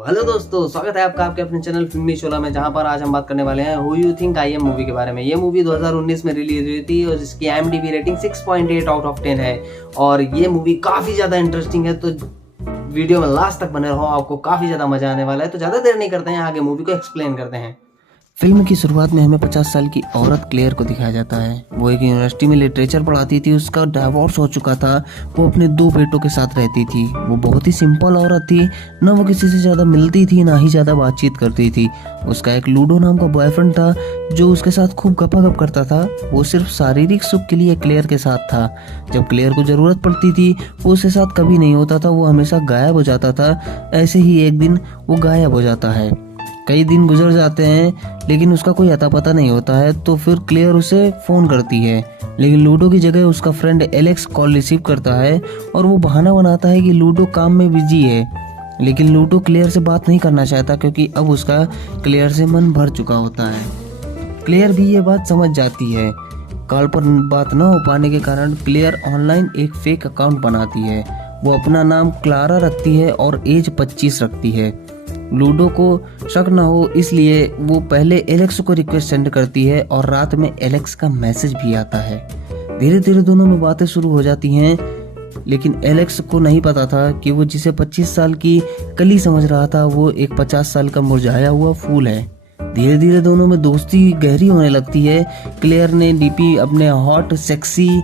तो हेलो दोस्तों, स्वागत है आपका आपके अपने चैनल फिल्मी शोला में, जहां पर आज हम बात करने वाले हैं who you think I am movie के बारे में। ये मूवी 2019 में रिलीज हुई थी और इसकी IMDb रेटिंग 6.8 आउट ऑफ 10 है और ये मूवी काफ़ी ज़्यादा इंटरेस्टिंग है। तो वीडियो में लास्ट तक बने रहो, आपको काफ़ी ज़्यादा मजा आने वाला है। तो ज़्यादा देर नहीं करते हैं, आगे मूवी को एक्सप्लेन करते हैं। फिल्म की शुरुआत में हमें 50 साल की औरत क्लेयर को दिखाया जाता है। वो एक यूनिवर्सिटी में लिटरेचर पढ़ाती थी, उसका डिवोर्स हो चुका था। वो अपने 2 बेटों के साथ रहती थी। वो बहुत ही सिंपल औरत थी, ना वो किसी से ज़्यादा मिलती थी, ना ही ज़्यादा बातचीत करती थी। उसका एक लूडो नाम का बॉयफ्रेंड था जो उसके साथ खूब गपागप करता था। वो सिर्फ शारीरिक सुख के लिए क्लेयर के साथ था। जब क्लेयर को ज़रूरत पड़ती थी वो उसके साथ कभी नहीं होता था, वो हमेशा गायब हो जाता था। ऐसे ही एक दिन वो गायब हो जाता है। कई दिन गुजर जाते हैं लेकिन उसका कोई अता पता नहीं होता है। तो फिर क्लेयर उसे फ़ोन करती है, लेकिन लूडो की जगह उसका फ्रेंड एलेक्स कॉल रिसीव करता है और वो बहाना बनाता है कि लूडो काम में बिजी है। लेकिन लूडो क्लेयर से बात नहीं करना चाहता क्योंकि अब उसका क्लेयर से मन भर चुका होता है। क्लेयर भी ये बात समझ जाती है। कॉल पर बात न हो पाने के कारण क्लेयर ऑनलाइन एक फेक अकाउंट बनाती है। वो अपना नाम क्लारा रखती है और एज 25 रखती है। लूडो को शक ना हो इसलिए वो पहले एलेक्स को रिक्वेस्ट सेंड करती है और रात में एलेक्स का मैसेज भी आता है। धीरे धीरे दोनों में बातें शुरू हो जाती हैं, लेकिन एलेक्स को नहीं पता था कि वो जिसे 25 साल की कली समझ रहा था वो एक 50 साल का मुरझाया हुआ फूल है। धीरे धीरे दोनों में दोस्ती गहरी होने लगती है। क्लेयर ने डीपी अपने हॉट सेक्सी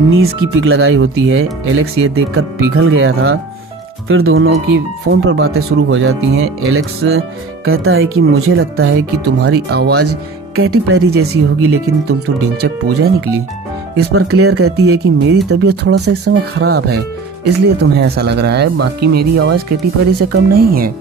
नीज की पिक लगाई होती है। एलेक्स ये देखकर पिघल गया था। फिर दोनों की फ़ोन पर बातें शुरू हो जाती हैं। एलेक्स कहता है कि मुझे लगता है कि तुम्हारी आवाज़ कैटी पेरी जैसी होगी, लेकिन तुम तो ढिंचक पूजा निकली। इस पर क्लेयर कहती है कि मेरी तबीयत थोड़ा सा इस समय ख़राब है, इसलिए तुम्हें ऐसा लग रहा है, बाकी मेरी आवाज़ कैटी पेरी से कम नहीं है।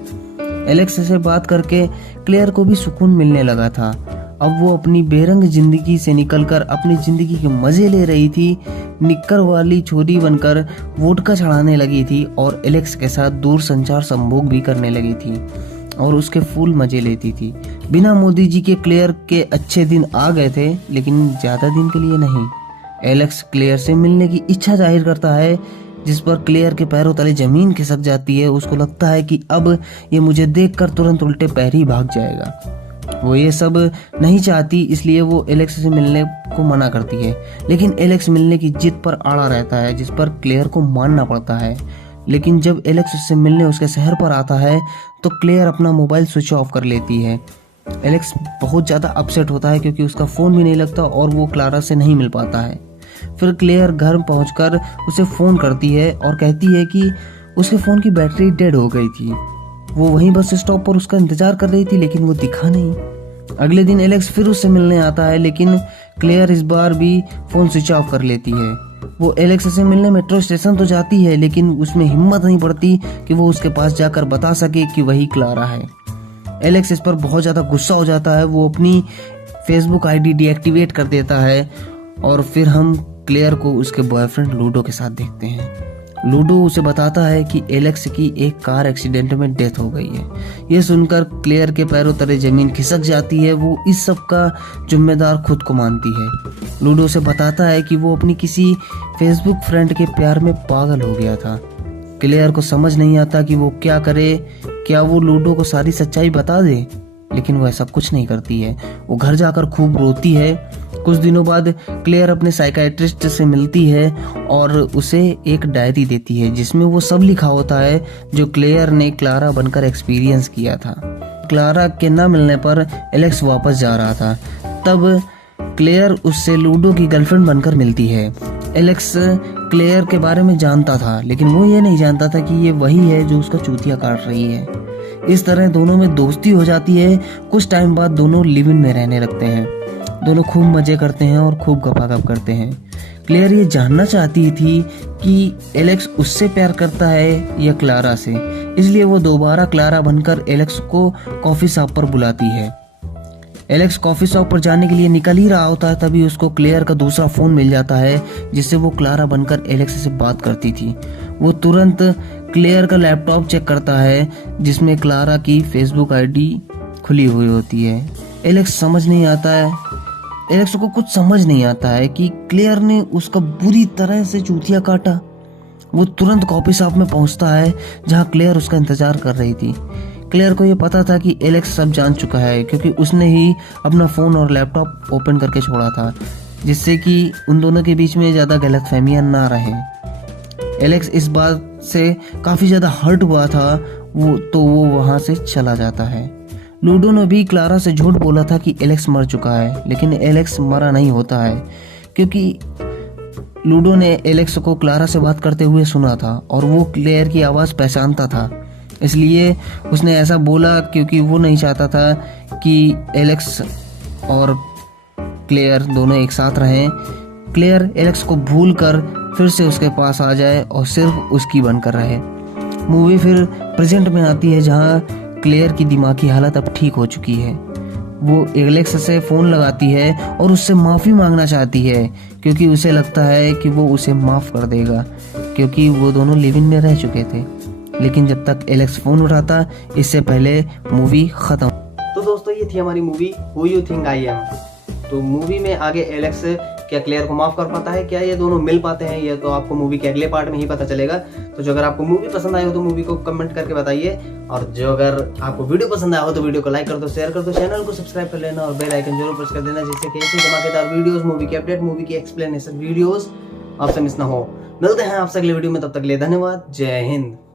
एलेक्स से बात करके क्लेयर को भी सुकून मिलने लगा था। अब वो अपनी बेरंग जिंदगी से निकलकर अपनी जिंदगी के मजे ले रही थी। निक्कर वाली छोरी बनकर वोडका चढ़ाने लगी थी और एलेक्स के साथ दूर संचार संभोग भी करने लगी थी और उसके फुल मजे लेती थी। बिना मोदी जी के क्लेयर के अच्छे दिन आ गए थे, लेकिन ज़्यादा दिन के लिए नहीं। एलेक्स क्लेयर से मिलने की इच्छा जाहिर करता है, जिस पर क्लेयर के पैरों तले जमीन खिसक जाती है। उसको लगता है कि अब ये मुझे देखकर तुरंत उल्टे पैर ही भाग जाएगा। वो ये सब नहीं चाहती, इसलिए वो एलेक्स से मिलने को मना करती है। लेकिन एलेक्स मिलने की जिद पर अड़ा रहता है, जिस पर क्लेयर को मानना पड़ता है। लेकिन जब एलेक्स उससे मिलने उसके शहर पर आता है तो क्लेयर अपना मोबाइल स्विच ऑफ कर लेती है। एलेक्स बहुत ज़्यादा अपसेट होता है क्योंकि उसका फ़ोन भी नहीं लगता और वो क्लारा से नहीं मिल पाता है। फिर क्लेयर घर पहुंचकर उसे फ़ोन करती है और कहती है कि उसके फ़ोन की बैटरी डेड हो गई थी। वो वहीं बस स्टॉप पर उसका इंतजार कर रही थी, लेकिन वो दिखा नहीं। अगले दिन एलेक्स फिर उससे मिलने आता है, लेकिन क्लेयर इस बार भी फ़ोन स्विच ऑफ कर लेती है। वो एलेक्स से मिलने मेट्रो स्टेशन तो जाती है, लेकिन उसमें हिम्मत नहीं पड़ती कि वो उसके पास जाकर बता सके कि वही क्लारा है। एलेक्स इस पर बहुत ज़्यादा गुस्सा हो जाता है। वो अपनी फेसबुक ID डीएक्टिवेट कर देता है और फिर हम क्लेयर को उसके बॉयफ्रेंड लूडो के साथ देखते हैं। लूडो उसे बताता है कि एलेक्स की एक कार एक्सीडेंट में डेथ हो गई है। ये सुनकर क्लेयर के पैरों तले जमीन खिसक जाती है। वो इस सब का जिम्मेदार खुद को मानती है। लूडो उसे बताता है कि वो अपनी किसी फेसबुक फ्रेंड के प्यार में पागल हो गया था। क्लेयर को समझ नहीं आता कि वो क्या करे। क्या वो लूडो को सारी सच्चाई बता दे? लेकिन वो ऐसा कुछ नहीं करती है। वो घर जाकर खूब रोती है। कुछ दिनों बाद क्लेयर अपने साइकाइट्रिस्ट से मिलती है और उसे एक डायरी देती है जिसमें वो सब लिखा होता है जो क्लेयर ने क्लारा बनकर एक्सपीरियंस किया था। क्लारा के ना मिलने पर एलेक्स वापस जा रहा था, तब क्लेयर उससे लूडो की गर्लफ्रेंड बनकर मिलती है। एलेक्स क्लेयर के बारे में जानता था, लेकिन वो ये नहीं जानता था कि ये वही है जो उसका चूतिया काट रही है। इस तरह दोनों में दोस्ती हो जाती है। कुछ टाइम बाद दोनों लिव इन में रहने लगते हैं। दोनों खूब मजे करते हैं और खूब गपागप करते हैं। क्लेयर ये जानना चाहती थी कि एलेक्स उससे प्यार करता है या क्लारा से, इसलिए वो दोबारा क्लारा बनकर एलेक्स को कॉफ़ी शॉप पर बुलाती है। एलेक्स कॉफ़ी शॉप पर जाने के लिए निकल ही रहा होता है, तभी उसको क्लेयर का दूसरा फ़ोन मिल जाता है जिससे वो क्लारा बनकर एलेक्स से बात करती थी। वो तुरंत क्लेयर का लैपटॉप चेक करता है जिसमें क्लारा की फेसबुक ID खुली हुई होती है। एलेक्स को कुछ समझ नहीं आता है कि क्लेयर ने उसका बुरी तरह से चूतिया काटा। वो तुरंत कॉफी शॉप में पहुंचता है जहां क्लेयर उसका इंतजार कर रही थी। क्लेयर को ये पता था कि एलेक्स सब जान चुका है, क्योंकि उसने ही अपना फ़ोन और लैपटॉप ओपन करके छोड़ा था, जिससे कि उन दोनों के बीच में ज़्यादा गलतफहमियां ना रहें। एलेक्स इस बात से काफ़ी ज़्यादा हर्ट हुआ था, वो वहाँ से चला जाता है। लूडो ने भी क्लारा से झूठ बोला था कि एलेक्स मर चुका है, लेकिन एलेक्स मरा नहीं होता है, क्योंकि लूडो ने एलेक्स को क्लारा से बात करते हुए सुना था और वो क्लेयर की आवाज़ पहचानता था। इसलिए उसने ऐसा बोला क्योंकि वो नहीं चाहता था कि एलेक्स और क्लेयर दोनों एक साथ रहें। क्लेयर एलेक्स को भूल कर फिर से उसके पास आ जाए और सिर्फ उसकी बनकर रहे। मूवी फिर प्रेजेंट में आती है, जहाँ क्लेयर की दिमागी हालत अब ठीक हो चुकी है। वो एलेक्स से फ़ोन लगाती है और उससे माफ़ी मांगना चाहती है, क्योंकि उसे लगता है कि वो उसे माफ़ कर देगा, क्योंकि वो दोनों लिव इन में रह चुके थे। लेकिन जब तक एलेक्स फ़ोन उठाता, इससे पहले मूवी ख़त्म। तो दोस्तों, ये थी हमारी movie who you think I am. तो मूवी में आगे एलेक्स क्या क्लेयर को माफ कर पाता है, क्या ये दोनों मिल पाते हैं, ये तो आपको मूवी के अगले पार्ट में ही पता चलेगा। तो जो अगर आपको मूवी पसंद आई हो तो मूवी को कमेंट करके बताइए, और जो अगर आपको वीडियो पसंद आया हो तो वीडियो को लाइक कर दो, शेयर कर दो, चैनल को सब्सक्राइब कर लेना और बेल आइकन जरूर प्रेस कर देना, जिससे कि ऐसी धमाकेदार वीडियोस, मूवी की अपडेट, मूवी की एक्सप्लेनेशन वीडियोस आपसे मिस ना हो। मिलते हैं आपसे अगले वीडियो में, तब तक के लिए धन्यवाद। जय हिंद।